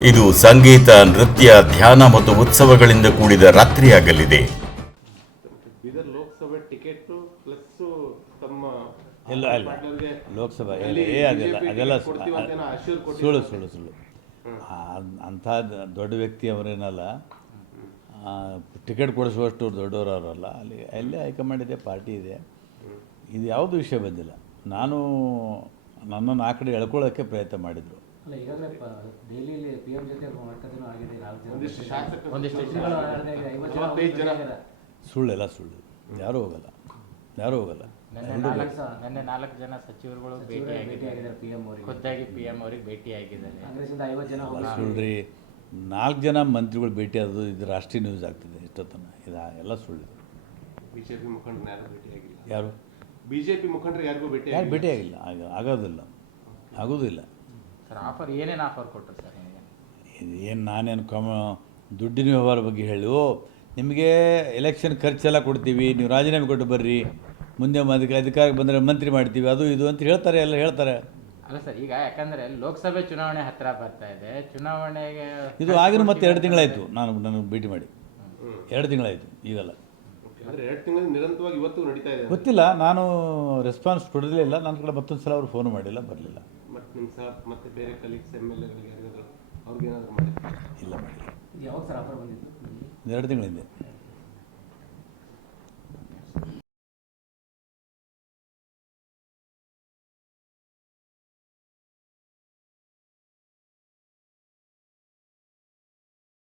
ಇದು ಸಂಗೀತ ನೃತ್ಯ ಧ್ಯಾನ ಮತ್ತು ಉತ್ಸವಗಳಿಂದ ಕೂಡಿದ ರಾತ್ರಿಯಾಗಲಿದೆ. ಬೀದರ್ ಲೋಕಸಭೆ ಟಿಕೆಟ್ ಪ್ಲಸ್ ತಮ್ಮ ಇಲ್ಲ ಇಲ್ಲ. ಪಾರ್ಟ್ನರ್ಗೆ ಲೋಕಸಭಾ ಅಲ್ಲಿ ಏ ಅದೆಲ್ಲ ಅದೆಲ್ಲ. ಸುಳ್ಳು ಸುಳ್ಳು ಸುಳ್ಳು. ಅಂಥ ದೊಡ್ಡ ವ್ಯಕ್ತಿ ಅವರೇನಲ್ಲ ಟಿಕೆಟ್ ಕೊಡಿಸುವಷ್ಟು ದೊಡ್ಡವರು ಅವರಲ್ಲ ಅಲ್ಲಿ ಅಲ್ಲೇ ಹೈಕಮಾಂಡ್ ಇದೆ ಪಾರ್ಟಿ ಇದೆ. ಇದು ಯಾವುದು ವಿಷಯ ಬಂದಿಲ್ಲ. ನಾನು ನನ್ನನ್ನು ಆ ಕಡೆ ಎಳ್ಕೊಳ್ಳೋಕ್ಕೆ ಪ್ರಯತ್ನ ಮಾಡಿದರು. ಅಲ್ಲ ಈಗಾಗಲೇ ಡೈಲಿ ಪಿ ಎಂ ಜೊತೆ ಆಗಿದೆ ನಾಲ್ಕು ಜನ. ಒಂದಿಷ್ಟು ಶಾಸಕರು ಒಂದಿಷ್ಟು ಸಚಿವರು ಆಗಿದೆ, ಐವತ್ತು ಜನ ಮೂವತ್ತೈದು ಜನ. ಹೋಗಿದ್ದಾರೆ. ಸುಳ್ಳೆಲ್ಲ ಸುಳ್ಳು. ಯಾರೂ ಹೋಗಲ್ಲ. ಯಾರೂ ಹೋಗಲ್ಲ. ನಿನ್ನೆ ನಾಲ್ಕು ನಿನ್ನೆ ನಾಲ್ಕು ಜನ ಸಚಿವರುಗಳು ಭೇಟಿ ಸಚಿವರೇ ಭೇಟಿ ಆಗಿದ್ದಾರೆ. ಆಗಿದ್ದಾರೆ ಪಿ ಎಂ ಅವರಿಗೆ. ಖುದ್ದಾಗಿ ಪಿ ಎಂ ಅವ್ರಿಗೆ ಭೇಟಿ ಆಗಿದ್ದಾರೆ. ಕಾಂಗ್ರೆಸ್ಸಿಂದ ಐವತ್ತು ಜನ ಅಲ್ಲ ಹೋಗಿದ್ದಾರೆ ಸುಳ್ಳ್ರಿ. ನಾಲ್ಕು ಜನ ಮಂತ್ರಿಗಳು ಭೇಟಿ ಆದದ್ದು ಇದು ರಾಷ್ಟ್ರೀಯ ನ್ಯೂಸ್ ಆಗ್ತಿದೆ ಇಷ್ಟೊತ್ತನ. ಇದು ಎಲ್ಲ ಸುಳ್ಳು. ಬಿಜೆಪಿ ಮುಖಂಡರನ್ನ ಯಾರು ಭೇಟಿಯಾಗಿಲ್ಲ ಯಾರು? ಬಿಜೆಪಿ ಮುಖಂಡರು ಯಾರಿಗೂ ಭೇಟಿ ಯಾರು ಭೇಟಿ ಆಗಿಲ್ಲ? ಆಗ ಆಗೋದಿಲ್ಲ. ಆಗೋದಿಲ್ಲ. ಸರ್ ಆಫರ್ ಏನೇನು ಆಫರ್ ಕೊಟ್ಟರು ಸರ್ ನಿಮಗೆ? ಏನು ನಾನೇನು ಕಮ ದುಡ್ಡಿನ ವ್ಯವಹಾರ ಬಗ್ಗೆ ಹೇಳು. ನಿಮಗೆ ಎಲೆಕ್ಷನ್ ಖರ್ಚೆಲ್ಲ ಕೊಡ್ತೀವಿ ನೀವು ರಾಜೀನಾಮೆ ಕೊಟ್ಟು ಬರ್ರಿ ಮುಂದೆ ಅದಕ್ಕೆ ಅಧಿಕಾರಕ್ಕೆ ಬಂದರೆ ಮಂತ್ರಿ ಮಾಡ್ತೀವಿ ಅದು ಇದು ಅಂತ ಹೇಳ್ತಾರೆ ಎಲ್ಲ ಹೇಳ್ತಾರೆ. ಅಲ್ಲ ಸರ್ ಈಗ ಯಾಕಂದ್ರೆ ಲೋಕಸಭೆ ಚುನಾವಣೆ ಹತ್ರ ಬರ್ತಾ ಇದೆ ಚುನಾವಣೆಗೆ ಇದು ಆಗಿನ ಮತ್ತೆ ಎರಡು ತಿಂಗಳಾಯಿತು ನಾನು ನನಗೆ ಭೇಟಿ ಮಾಡಿ. ಎರಡು ತಿಂಗಳಾಯಿತು ಈಗಲ್ಲ. ನಿರಂತರವಾಗಿ ಇವತ್ತು ನಡೀತಾ ಇದೆ. ಗೊತ್ತಿಲ್ಲ ನಾನು ರೆಸ್ಪಾನ್ಸ್ ಕೊಡಲಿಲ್ಲ ನನ್ನ ಕಡೆ ಮತ್ತೊಂದು ಸಲ ಅವ್ರು ಫೋನ್ ಮಾಡಿಲ್ಲ ಬರಲಿಲ್ಲ. ನಿಮ್ಮ ಸರ್ ಮತ್ತೆ ಬೇರೆ ಕಲೀಗ್ಸ್ ಎಂ ಎಲ್ ಎಗಳಿಗೆ ಯಾರಿಗಾದ್ರು ಅವ್ರಿಗೇನಾದ್ರು ಮಾಡಿ. ಇಲ್ಲ ಮಾಡಿಲ್ಲ ಯಾವಾಗ ಸರ್ ಆಫರ್ ಬಂದಿತ್ತು? ಒಂದು ಎರಡು ತಿಂಗಳ ಹಿಂದೆ